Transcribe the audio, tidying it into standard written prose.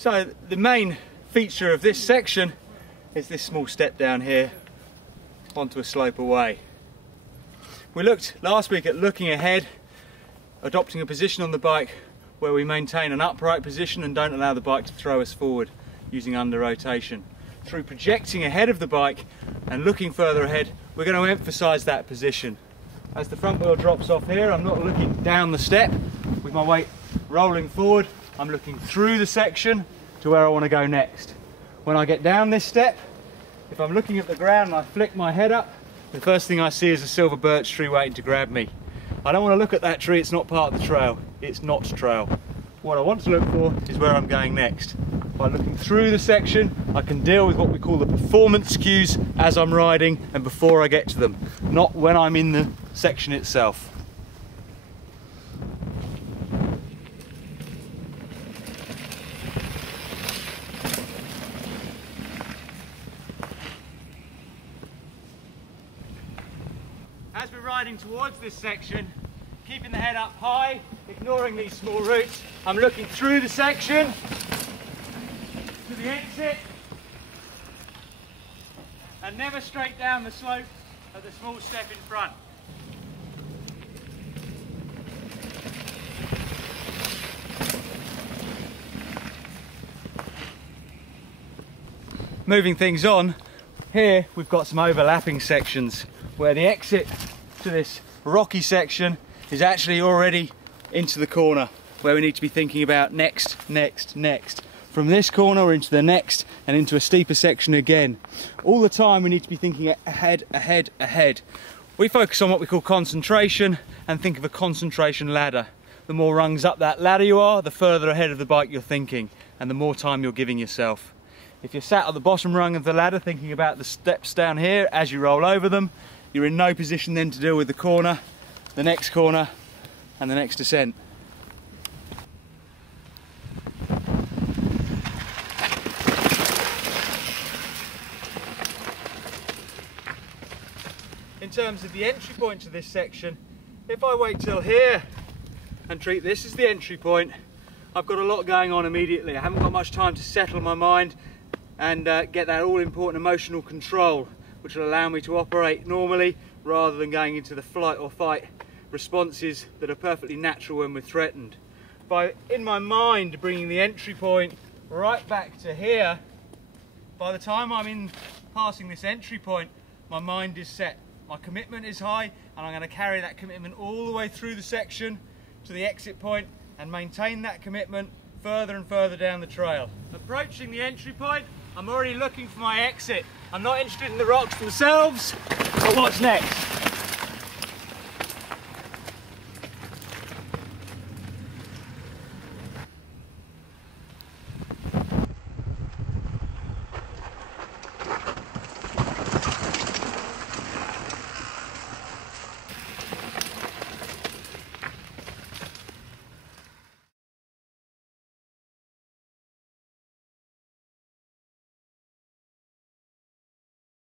So the main feature of this section is this small step down here onto a slope away. We looked last week at looking ahead, adopting a position on the bike where we maintain an upright position and don't allow the bike to throw us forward using under rotation. Through projecting ahead of the bike and looking further ahead, we're going to emphasise that position. As the front wheel drops off here, I'm not looking down the step with my weight rolling forward, I'm looking through the section to where I want to go next. When I get down this step, if I'm looking at the ground and I flick my head up, the first thing I see is a silver birch tree waiting to grab me. I don't want to look at that tree, it's not part of the trail, it's not trail. What I want to look for is where I'm going next. By looking through the section, I can deal with what we call the performance cues as I'm riding and before I get to them, not when I'm in the section itself. As we're riding towards this section, keeping the head up high, ignoring these small roots, I'm looking through the section to the exit and never straight down the slope at the small step in front. Moving things on, here we've got some overlapping sections where the exit to this rocky section is actually already into the corner where we need to be thinking about next. From this corner into the next and into a steeper section again. All the time we need to be thinking ahead. We focus on what we call concentration and think of a concentration ladder. The more rungs up that ladder you are, the further ahead of the bike you're thinking and the more time you're giving yourself. If you're sat at the bottom rung of the ladder thinking about the steps down here as you roll over them, you're in no position then to deal with the corner, the next corner and the next descent. In terms of the entry point to this section, if I wait till here and treat this as the entry point, I've got a lot going on immediately. I haven't got much time to settle my mind and get that all-important emotional control, which will allow me to operate normally rather than going into the flight or fight responses that are perfectly natural when we're threatened. By, in my mind, bringing the entry point right back to here, by the time I'm passing this entry point, my mind is set. My commitment is high and I'm going to carry that commitment all the way through the section to the exit point and maintain that commitment further and further down the trail. Approaching the entry point, I'm already looking for my exit. I'm not interested in the rocks themselves, but what's next?